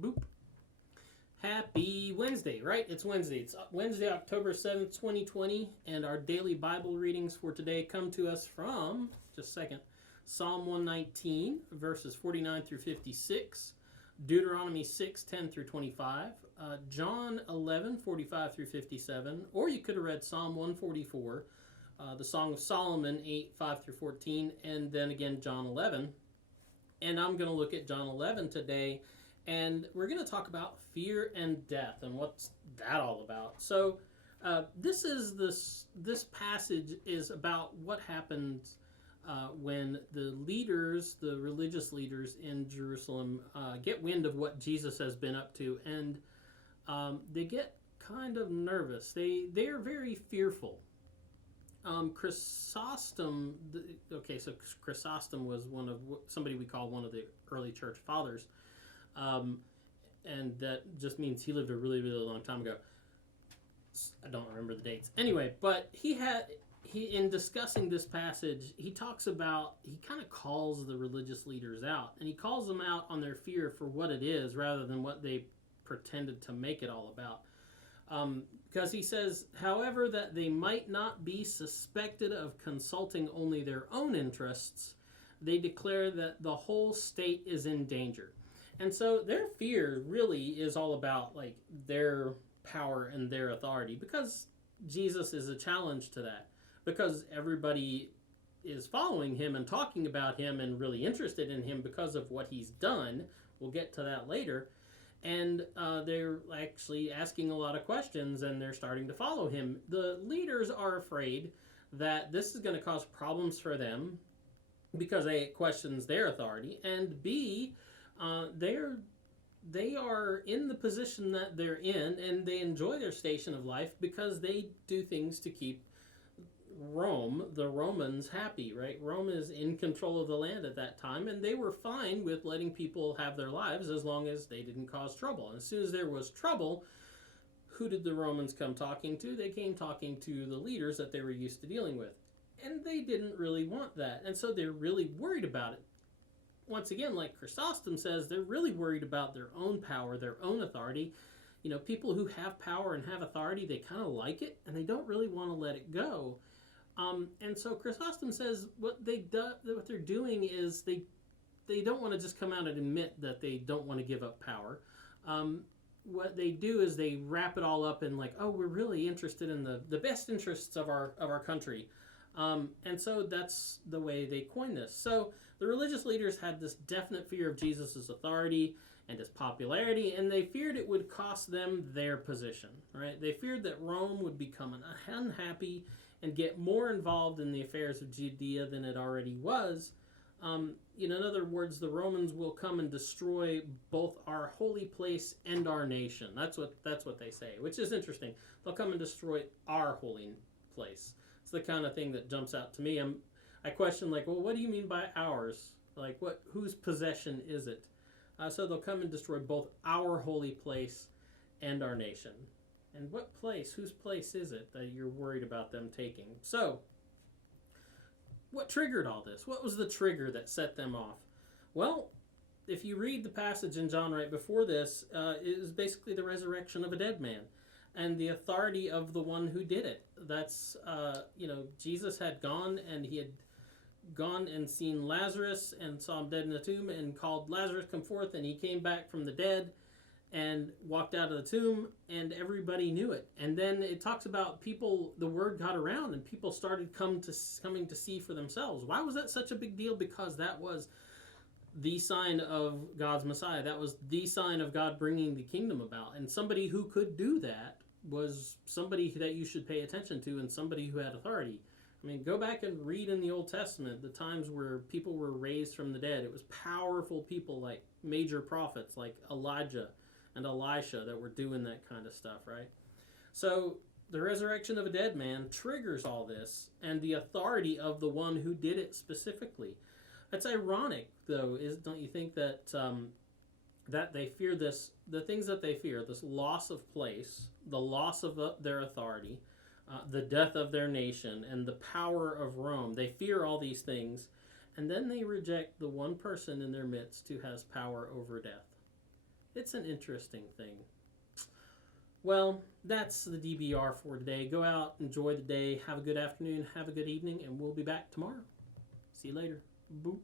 Boop. Happy Wednesday, right? It's Wednesday. It's Wednesday, October 7th, 2020, and our daily Bible readings for today come to us from, just a second, Psalm 119, verses 49 through 56, Deuteronomy 6, 10 through 25, John 11, 45 through 57, or you could have read Psalm 144, the Song of Solomon 8, 5 through 14, and then again John 11. And I'm going to look at John 11 today, and we're going to talk about fear and death and what's that all about. So this passage is about what happens when the leaders, the religious leaders in Jerusalem, get wind of what Jesus has been up to, and they get kind of nervous. They're very fearful. Chrysostom, so Chrysostom was somebody we call one of the early church fathers, and that just means he lived a really, really long time ago. I don't remember the dates. Anyway, but he in discussing this passage, he kind of calls the religious leaders out, and he calls them out on their fear for what it is rather than what they pretended to make it all about. Because he says, however, that they might not be suspected of consulting only their own interests, they declare that the whole state is in danger. And so their fear really is all about like their power and their authority, because Jesus is a challenge to that, because everybody is following him and talking about him and really interested in him because of what he's done. We'll get to that later. And they're actually asking a lot of questions, and they're starting to follow him. The leaders are afraid that this is going to cause problems for them because A, it questions their authority, and B, they are in the position that they're in, and they enjoy their station of life because they do things to keep Rome, the Romans, happy, right? Rome is in control of the land at that time, and they were fine with letting people have their lives as long as they didn't cause trouble. And as soon as there was trouble, who did the Romans come talking to? They came talking to the leaders that they were used to dealing with. And they didn't really want that, and so they're really worried about it. Once again, like Chrysostom says, they're really worried about their own power, their own authority. You know, people who have power and have authority, they kind of like it, and they don't really want to let it go. And so Chrysostom says what they're doing is they don't want to just come out and admit that they don't want to give up power. What they do is they wrap it all up in like, oh, we're really interested in the best interests of our country. And so that's the way they coin this. So the religious leaders had this definite fear of Jesus' authority and his popularity, and they feared it would cost them their position, right? They feared that Rome would become unhappy and get more involved in the affairs of Judea than it already was. In other words, the Romans will come and destroy both our holy place and our nation. That's what they say, which is interesting. They'll come and destroy our holy place. It's the kind of thing that jumps out to me. I question, like, well, what do you mean by ours? Like, whose possession is it? So they'll come and destroy both our holy place and our nation. And what place, whose place is it that you're worried about them taking? So, what triggered all this? What was the trigger that set them off? Well, if you read the passage in John right before this, it is basically the resurrection of a dead man and the authority of the one who did it. That's, Jesus had gone, and he had gone and seen Lazarus and saw him dead in the tomb and called Lazarus, come forth, and he came back from the dead and walked out of the tomb, and everybody knew it. And then it talks about people, the word got around, and people started coming to see for themselves. Why was that such a big deal? Because that was the sign of God's Messiah. That was the sign of God bringing the kingdom about. And somebody who could do that was somebody that you should pay attention to, and somebody who had authority. I mean, go back and read in the Old Testament the times where people were raised from the dead. It was powerful people like major prophets like Elijah and Elisha that were doing that kind of stuff, right? So the resurrection of a dead man triggers all this, and the authority of the one who did it specifically. It's ironic, though, don't you think, that that they fear this, the things that they fear, this loss of place, the loss of their authority, the death of their nation, and the power of Rome. They fear all these things, and then they reject the one person in their midst who has power over death. It's an interesting thing. Well, that's the DBR for today. Go out, enjoy the day, have a good afternoon, have a good evening, and we'll be back tomorrow. See you later. Boop.